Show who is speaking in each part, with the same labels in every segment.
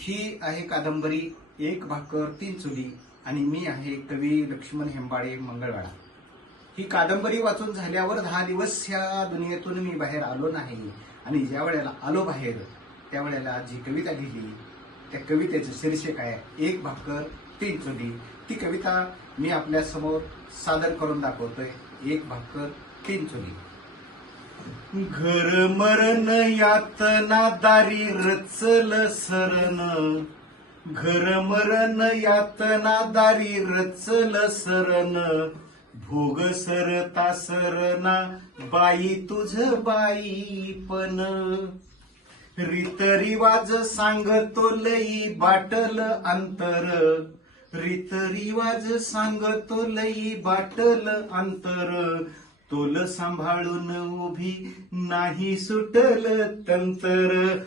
Speaker 1: ही आहे कादंबरी एक भाकर तीन चुली आणि मी आहे कवी लक्ष्मण हेंबाळे मंगळवाडा. ही कादंबरी वाचून झाल्यावर दहा दिवस ह्या दुनियेतून मी बाहेर आलो नाही आणि ज्या वेळेला आलो बाहेर त्यावेळेला जी कविता लिहिली त्या कवितेचं शीर्षक आहे एक भाकर तीन चुली. ती कविता मी आपल्यासमोर सादर करून दाखवतोय एक भाकर तीन चुली. घर मरण यातना दारी रचल सरण घर मरण यातना दारी रचल सरण भोग सरता सरना बाई तुझ बाई पण. रीतरिवाज सांगतो लई बाटल अंतर. रीतरिवाज सांगतो लई बाटल अंतर. तोल सांभाळून उभी नाही सुटल तंतर.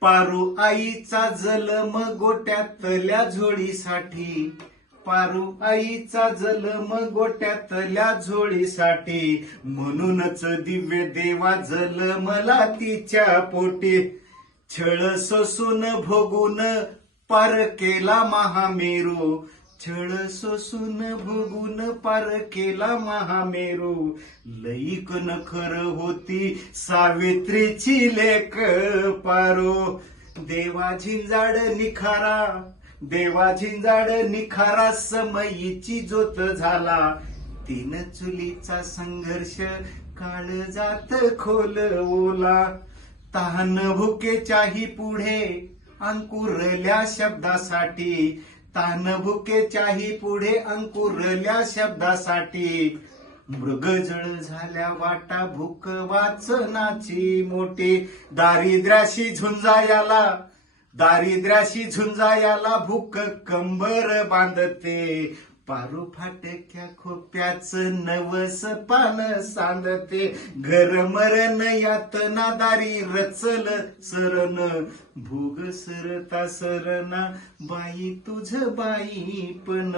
Speaker 1: पारू आईचा जलम गोट्यातल्या झोळीसाठी. पारू आईचा जलम गोट्यातल्या झोळीसाठी. म्हणूनच दिव्य देवा जलमला तिच्या पोटी. छळ सोसून भोगून पार केला महामेरू. छळ सोसून भोगून पार केला महामेरू. लईक नखर होती सावित्रीची लेख पारो. देवा झिंजाड निखारा देवा झिंजाड निखारा समयीची जोत झाला. तीन चुलीचा संघर्ष काळ जात खोल ओला. तहान भुकेच्याही पुढे अंकुरल्या शब्दासाठी. तानभुकेच्याही पुढे अंकुरल्या शब्दासाठी. मृगजळ झाल्या वाटा भूक वाचनाची मोठी. दारिद्र्याशी झुंजायाला दारिद्र्याशी झुंजायाला भूक कंबर बांधते. पारू फाटक्या खोप्याच नवस पान सांदते घर मरण यातना दारी रचल सरण. भोग सरता सरना बाई तुझ बाई पण.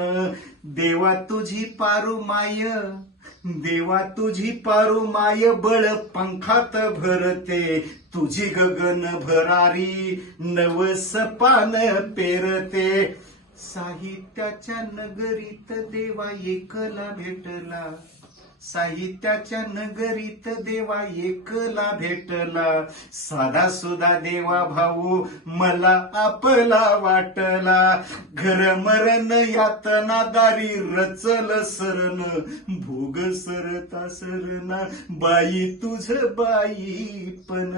Speaker 1: देवा तुझी पारू माय देवा तुझी पारू माय बळ पंखात भरते. तुझी गगन भरारी नवस पान पेरते. साहित्याच्या नगरीत देवा एकला भेटला. साहित्याच्या नगरीत देवा एकला भेटला. साधा सुधा देवा भाऊ मला आपला वाटला. घर मरण यातना दारी रचल सरण भोग सरता सरना. बाई तुझ बाई पण.